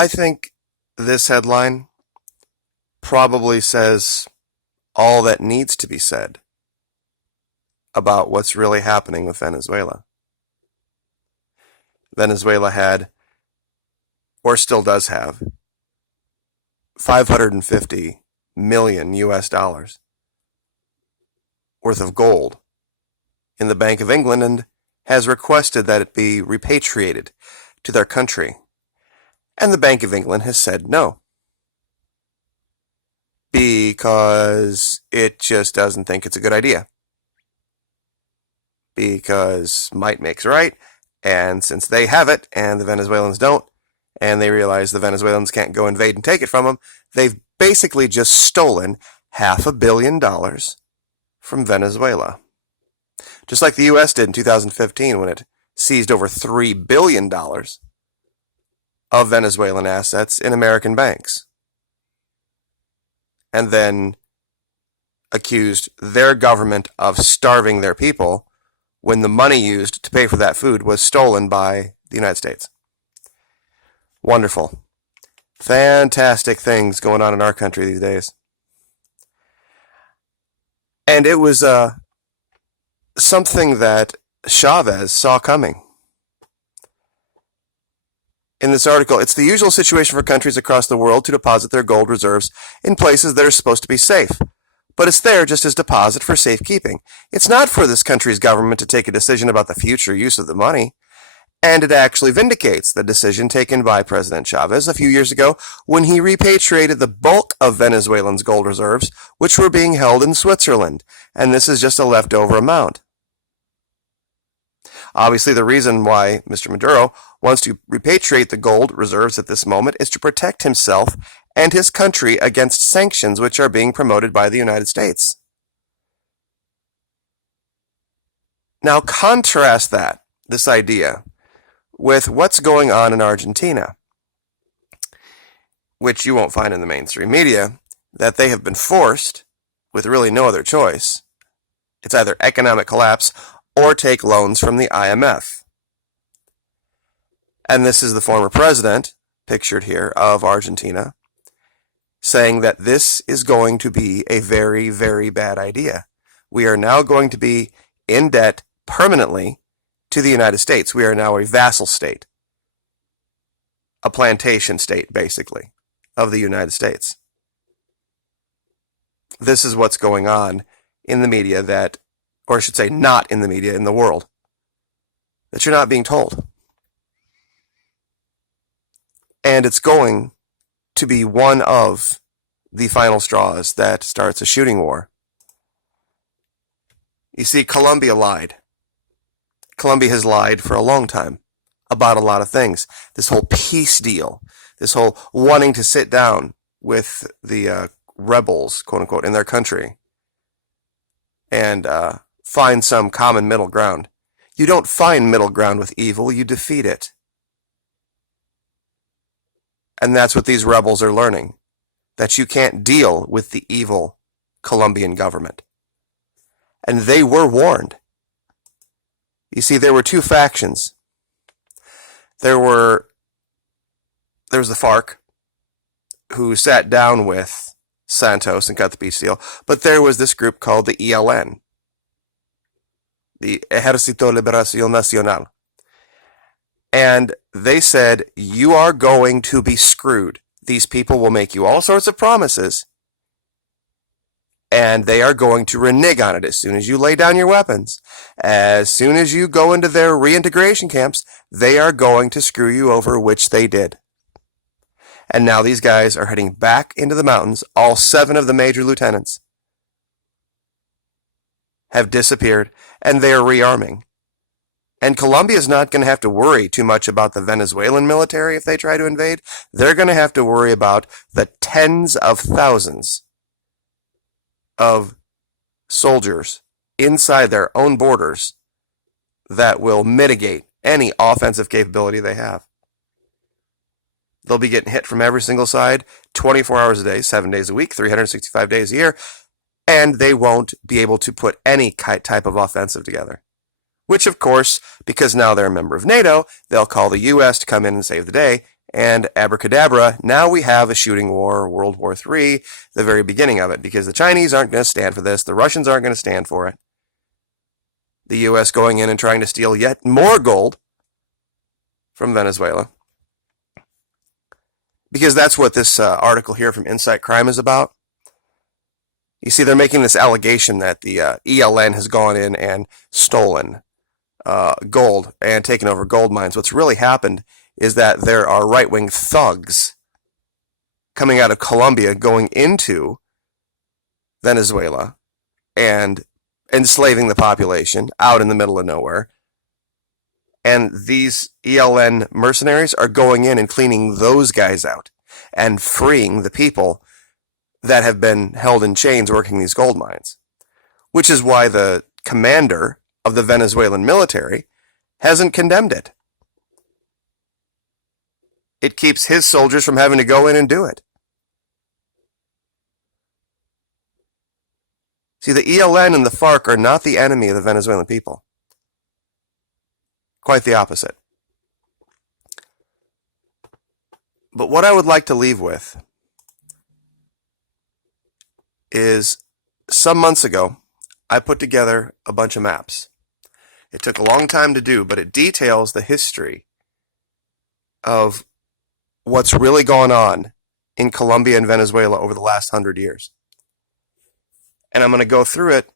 I think this headline probably says all that needs to be said about what's really happening with Venezuela. Venezuela had, or still does have, 550 million US dollars worth of gold in the Bank of England and has requested that it be repatriated to their country. And the Bank of England has said no, because it just doesn't think it's a good idea. Because might makes right, and since they have it and the Venezuelans don't, and they realize the Venezuelans can't go invade and take it from them, they've basically just stolen $500 million from Venezuela. Just like the U.S. did in 2015 when it seized over $3 billion of Venezuelan assets in American banks. And then accused their government of starving their people when the money used to pay for that food was stolen by the United States. Wonderful. Fantastic things going on in our country these days. And it was something that Chavez saw coming. In this article, it's the usual situation for countries across the world to deposit their gold reserves in places that are supposed to be safe. But it's there just as deposit for safekeeping. It's not for this country's government to take a decision about the future use of the money. And it actually vindicates the decision taken by President Chavez a few years ago when he repatriated the bulk of Venezuelans' gold reserves, which were being held in Switzerland. And this is just a leftover amount. Obviously, the reason why Mr. Maduro wants to repatriate the gold reserves at this moment is to protect himself and his country against sanctions which are being promoted by the United States. Now contrast this idea, with what's going on in Argentina, which you won't find in the mainstream media, that they have been forced, with really no other choice. It's either economic collapse or take loans from the IMF. And this is the former president, pictured here, of Argentina, saying that this is going to be a very, very bad idea. We are now going to be in debt permanently to the United States. We are now a vassal state, a plantation state, basically, of the United States. This is what's going on in the media that, or I should say not in the media, in the world, that you're not being told. And it's going to be one of the final straws that starts a shooting war. You see, Colombia lied. Colombia has lied for a long time about a lot of things. This whole peace deal, this whole wanting to sit down with the rebels, quote unquote, in their country and find some common middle ground. You don't find middle ground with evil, you defeat it. And that's what these rebels are learning, that you can't deal with the evil Colombian government. And they were warned. You see, there were two factions. There was the FARC, who sat down with Santos and cut the peace deal, but there was this group called the ELN, the Ejército Liberación Nacional. And they said, you are going to be screwed. These people will make you all sorts of promises, and they are going to renege on it as soon as you lay down your weapons. As soon as you go into their reintegration camps, they are going to screw you over, which they did. And now these guys are heading back into the mountains. All 7 of the major lieutenants have disappeared, and they are rearming. And Colombia is not going to have to worry too much about the Venezuelan military if they try to invade. They're going to have to worry about the tens of thousands of soldiers inside their own borders that will mitigate any offensive capability they have. They'll be getting hit from every single side, 24 hours a day, 7 days a week, 365 days a year, and they won't be able to put any type of offensive together. Which, of course, because now they're a member of NATO, they'll call the U.S. to come in and save the day, And abracadabra, now we have a shooting war, World War III, the very beginning of it, because the Chinese aren't going to stand for this. The Russians aren't going to stand for it. The U.S. going in and trying to steal yet more gold from Venezuela. Because that's what this article here from Insight Crime is about. You see, they're making this allegation that the ELN has gone in and stolen gold and taken over gold mines. What's really happened is that there are right-wing thugs coming out of Colombia going into Venezuela and enslaving the population out in the middle of nowhere. And these ELN mercenaries are going in and cleaning those guys out and freeing the people that have been held in chains working these gold mines. Which is why the commander of the Venezuelan military hasn't condemned it. It keeps his soldiers from having to go in and do it. See, the ELN and the FARC are not the enemy of the Venezuelan people. Quite the opposite. But what I would like to leave with is some months ago, I put together a bunch of maps. It took a long time to do, but it details the history of what's really gone on in Colombia and Venezuela over the last 100 years. And I'm going to go through it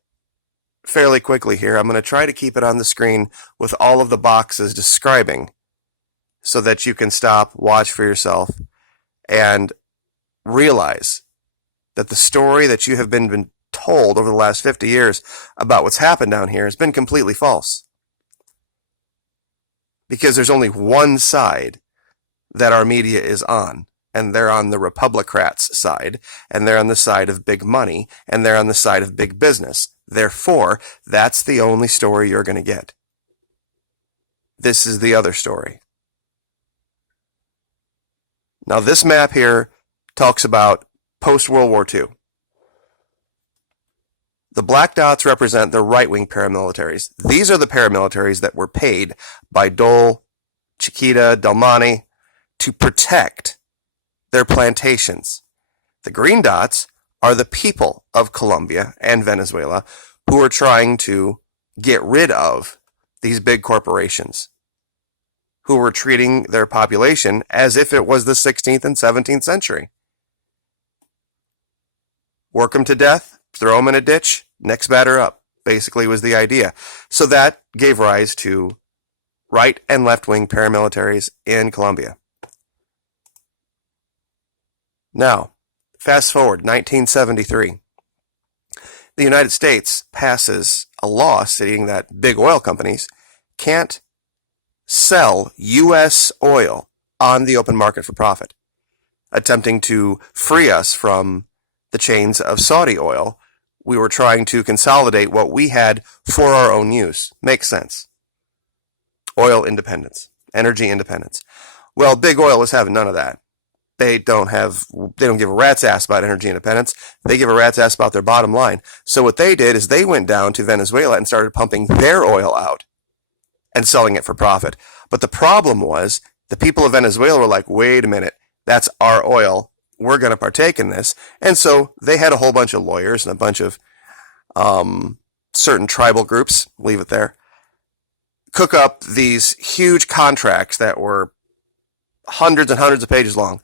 fairly quickly here. I'm going to try to keep it on the screen with all of the boxes describing so that you can stop, watch for yourself, and realize that the story that you have been told over the last 50 years about what's happened down here has been completely false. Because there's only one side that our media is on, and they're on the Republicrats' side, and they're on the side of big money, and they're on the side of big business. Therefore, that's the only story you're going to get. This is the other story. Now, this map here talks about post-World War II. The black dots represent the right-wing paramilitaries. These are the paramilitaries that were paid by Dole, Chiquita, Del Monte to protect their plantations. The green dots are the people of Colombia and Venezuela who are trying to get rid of these big corporations, who were treating their population as if it was the 16th and 17th century. Work them to death, throw them in a ditch, next batter up, basically was the idea. So that gave rise to right and left-wing paramilitaries in Colombia. Now, fast forward, 1973. The United States passes a law stating that big oil companies can't sell U.S. oil on the open market for profit, attempting to free us from the chains of Saudi oil. We were trying to consolidate what we had for our own use. Makes sense. Oil independence, energy independence. Well, big oil was having none of that. They don't give a rat's ass about energy independence. They give a rat's ass about their bottom line. So what they did is they went down to Venezuela and started pumping their oil out and selling it for profit. But the problem was the people of Venezuela were like, wait a minute, that's our oil. We're going to partake in this. And so they had a whole bunch of lawyers and a bunch of certain tribal groups, leave it there, cook up these huge contracts that were hundreds and hundreds of pages long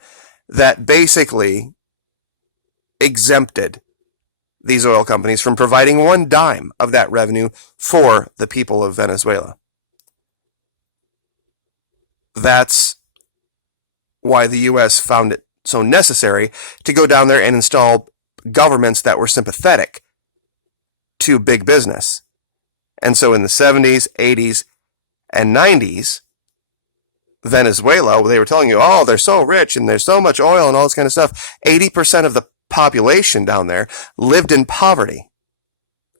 that basically exempted these oil companies from providing one dime of that revenue for the people of Venezuela. That's why the U.S. found it so necessary to go down there and install governments that were sympathetic to big business. And so in the 70s, 80s, and 90s, Venezuela, they were telling you, oh, they're so rich and there's so much oil and all this kind of stuff. 80% of the population down there lived in poverty.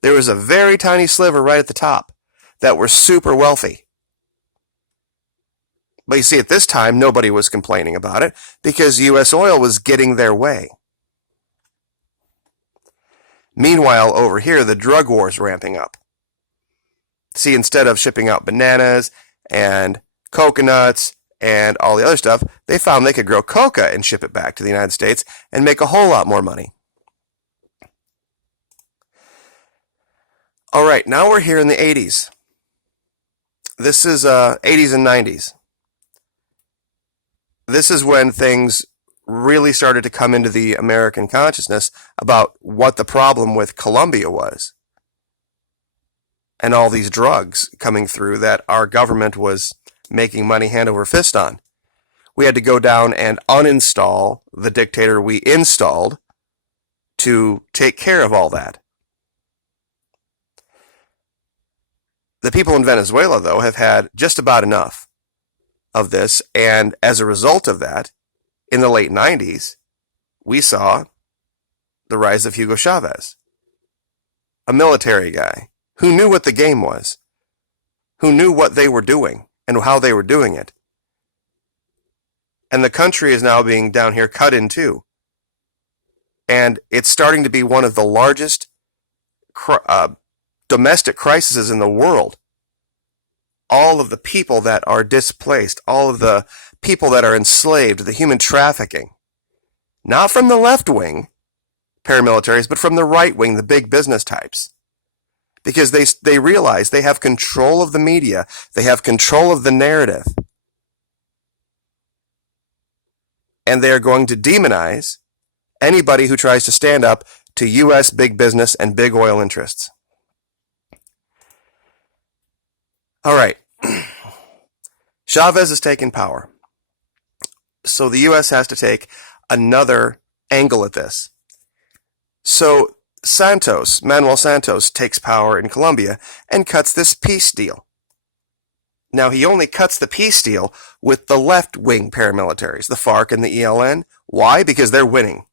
There was a very tiny sliver right at the top that were super wealthy. But you see, at this time, nobody was complaining about it because U.S. oil was getting their way. Meanwhile, over here, the drug war is ramping up. See, instead of shipping out bananas and coconuts and all the other stuff, they found they could grow coca and ship it back to the United States and make a whole lot more money. All right, now we're here in the 80s. This is 80s and 90s. This is when things really started to come into the American consciousness about what the problem with Colombia was. And all these drugs coming through that our government was making money hand over fist on. We had to go down and uninstall the dictator we installed to take care of all that. The people in Venezuela, though, have had just about enough of this, and as a result of that, in the late 90s, we saw the rise of Hugo Chavez, a military guy who knew what the game was, who knew what they were doing and how they were doing it. And the country is now being down here cut in two. And it's starting to be one of the largest domestic crises in the world. All of the people that are displaced, all of the people that are enslaved, the human trafficking, not from the left wing paramilitaries, but from the right wing, the big business types. Because they realize they have control of the media, they have control of the narrative. And they are going to demonize anybody who tries to stand up to U.S. big business and big oil interests. All right. Chavez has taken power. So the U.S. has to take another angle at this. So Manuel Santos takes power in Colombia and cuts this peace deal. Now, he only cuts the peace deal with the left-wing paramilitaries, the FARC and the ELN. Why? Because they're winning.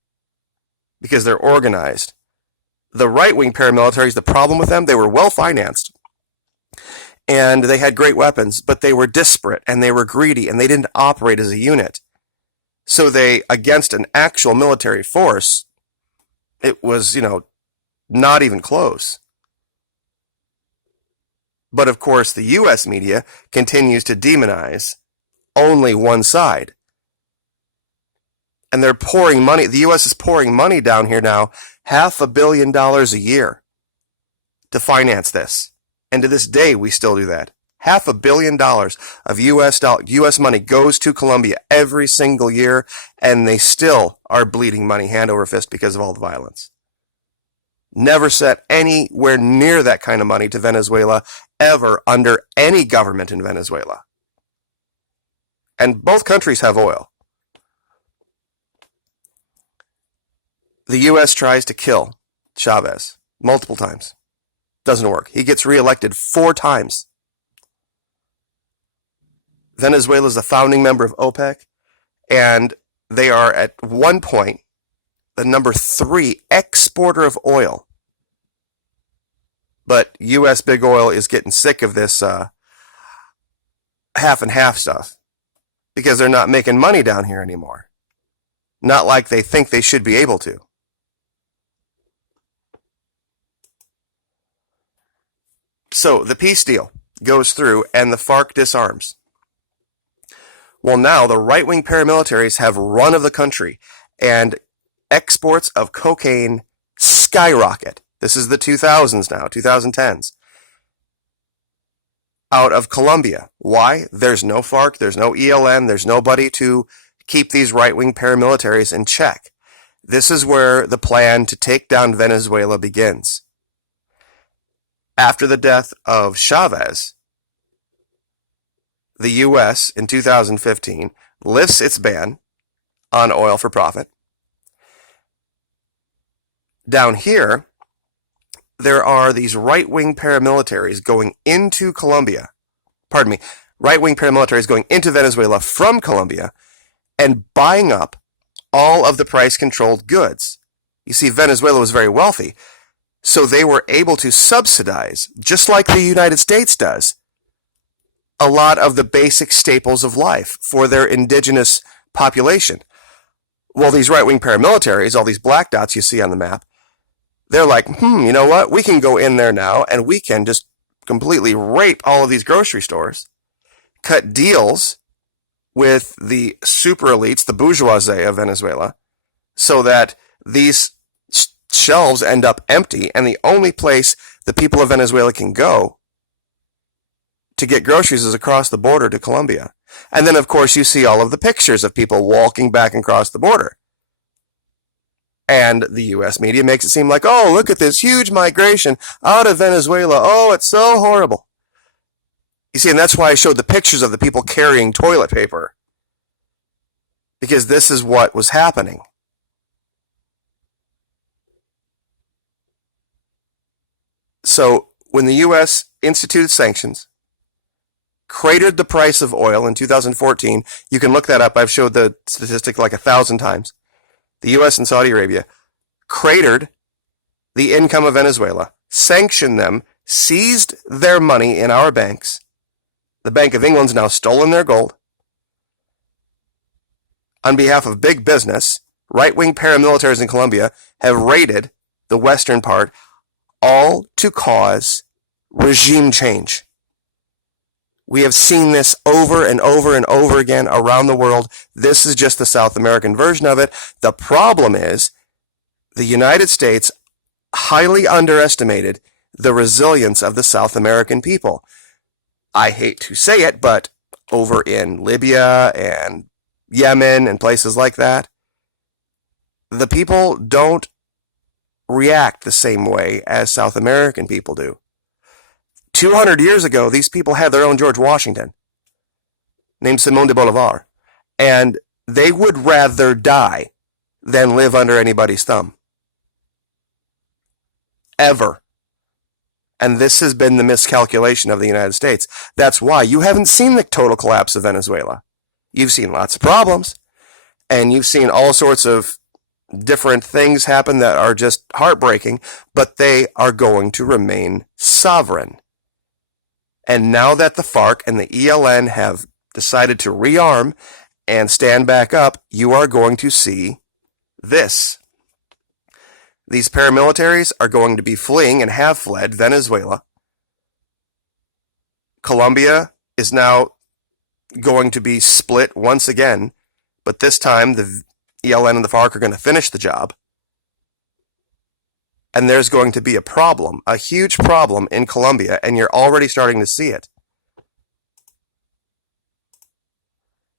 Because they're organized. The right-wing paramilitaries, the problem with them, they were well-financed. And they had great weapons, but they were disparate, and they were greedy, and they didn't operate as a unit. So they, against an actual military force, it was, not even close. But of course, the U.S. media continues to demonize only one side. And they're pouring money, the U.S. is pouring money down here now, $500 million a year to finance this. And to this day, we still do that. $500 million of U.S. money goes to Colombia every single year, and they still are bleeding money hand over fist because of all the violence. Never sent anywhere near that kind of money to Venezuela ever under any government in Venezuela. And both countries have oil. The U.S. tries to kill Chavez multiple times. Doesn't work. He gets reelected 4 times. Venezuela is a founding member of OPEC, and they are at one point the number 3 exporter of oil. But U.S. big oil is getting sick of this half and half stuff because they're not making money down here anymore. Not like they think they should be able to. So the peace deal goes through and the FARC disarms. Well, now the right-wing paramilitaries have run of the country and exports of cocaine skyrocket. This is the 2000s now, 2010s. Out of Colombia. Why? There's no FARC, there's no ELN, there's nobody to keep these right-wing paramilitaries in check. This is where the plan to take down Venezuela begins. After the death of Chavez, the U.S. in 2015 lifts its ban on oil for profit. Down here, there are these right-wing paramilitaries going into Colombia. Right-wing paramilitaries going into Venezuela from Colombia and buying up all of the price-controlled goods. You see, Venezuela was very wealthy, so they were able to subsidize, just like the United States does, a lot of the basic staples of life for their indigenous population. Well, these right-wing paramilitaries, all these black dots you see on the map, they're like, you know what? We can go in there now and we can just completely rape all of these grocery stores, cut deals with the super elites, the bourgeoisie of Venezuela, so that these shelves end up empty, and the only place the people of Venezuela can go to get groceries is across the border to Colombia. And then, of course, you see all of the pictures of people walking back across the border. And the U.S. media makes it seem like, oh, look at this huge migration out of Venezuela. Oh, it's so horrible. You see, and that's why I showed the pictures of the people carrying toilet paper. Because this is what was happening. So, when the U.S. instituted sanctions, cratered the price of oil in 2014, you can look that up. I've showed the statistic like 1,000 times. The U.S. and Saudi Arabia cratered the income of Venezuela, sanctioned them, seized their money in our banks. The Bank of England's now stolen their gold. On behalf of big business, right-wing paramilitaries in Colombia have raided the western part, all to cause regime change. We have seen this over and over and over again around the world. This is just the South American version of it. The problem is the United States highly underestimated the resilience of the South American people. I hate to say it, but over in Libya and Yemen and places like that, the people don't react the same way as South American people do. 200 years ago, these people had their own George Washington, named Simón de Bolívar, and they would rather die than live under anybody's thumb. Ever. And this has been the miscalculation of the United States. That's why you haven't seen the total collapse of Venezuela. You've seen lots of problems, and you've seen all sorts of different things happen that are just heartbreaking, but they are going to remain sovereign. And now that the FARC and the ELN have decided to rearm and stand back up, you are going to see this. These paramilitaries are going to be fleeing and have fled Venezuela. Colombia is now going to be split once again, but this time the ELN and the FARC are going to finish the job. And there's going to be a problem, a huge problem in Colombia, and you're already starting to see it.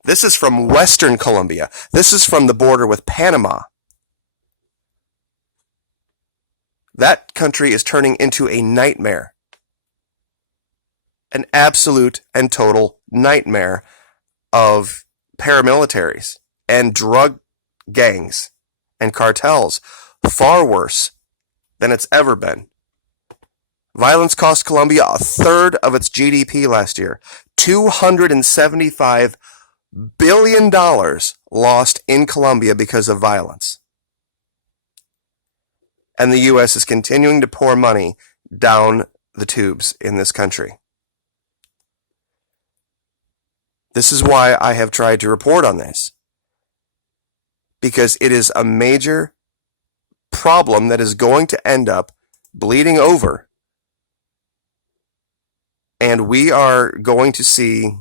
This is from Western Colombia. This is from the border with Panama. That country is turning into a nightmare. An absolute and total nightmare of paramilitaries and drug gangs and cartels. Far worse than it's ever been. Violence cost Colombia a third of its GDP last year. $275 billion lost in Colombia because of violence. And the U.S. is continuing to pour money down the tubes in this country. This is why I have tried to report on this. Because it is a major problem that is going to end up bleeding over. And we are going to see,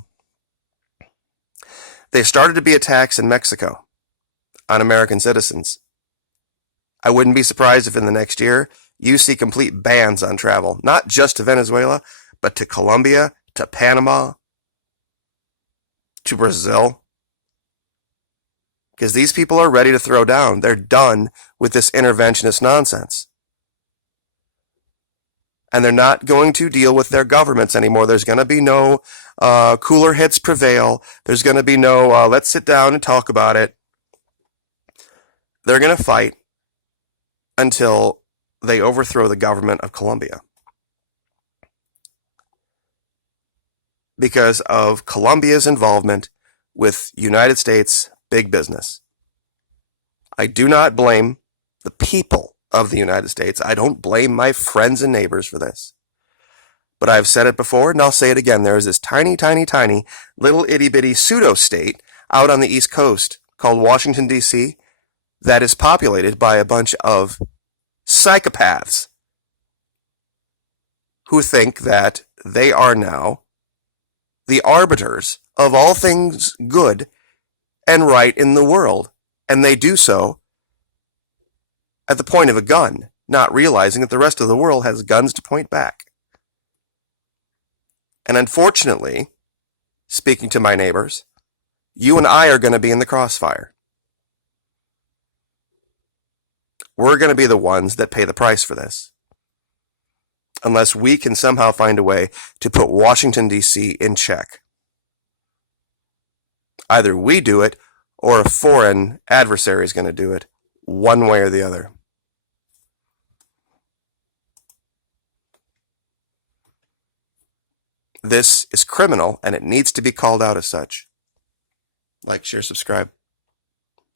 there started to be attacks in Mexico on American citizens. I wouldn't be surprised if in the next year you see complete bans on travel, not just to Venezuela, but to Colombia, to Panama, to Brazil. Because these people are ready to throw down. They're done with this interventionist nonsense. And they're not going to deal with their governments anymore. There's going to be no cooler heads prevail. There's going to be no let's sit down and talk about it. They're going to fight until they overthrow the government of Colombia. Because of Colombia's involvement with United States big business. I do not blame the people of the United States. I don't blame my friends and neighbors for this. But I've said it before, and I'll say it again. There is this tiny, tiny, tiny little itty-bitty pseudo-state out on the East Coast called Washington, D.C. that is populated by a bunch of psychopaths who think that they are now the arbiters of all things good and right in the world. And they do so at the point of a gun, not realizing that the rest of the world has guns to point back. And unfortunately, speaking to my neighbors, you and I are going to be in the crossfire. We're going to be the ones that pay the price for this, unless we can somehow find a way to put Washington, D.C. in check. Either we do it, or a foreign adversary is going to do it, one way or the other. This is criminal, and it needs to be called out as such. Like, share, subscribe.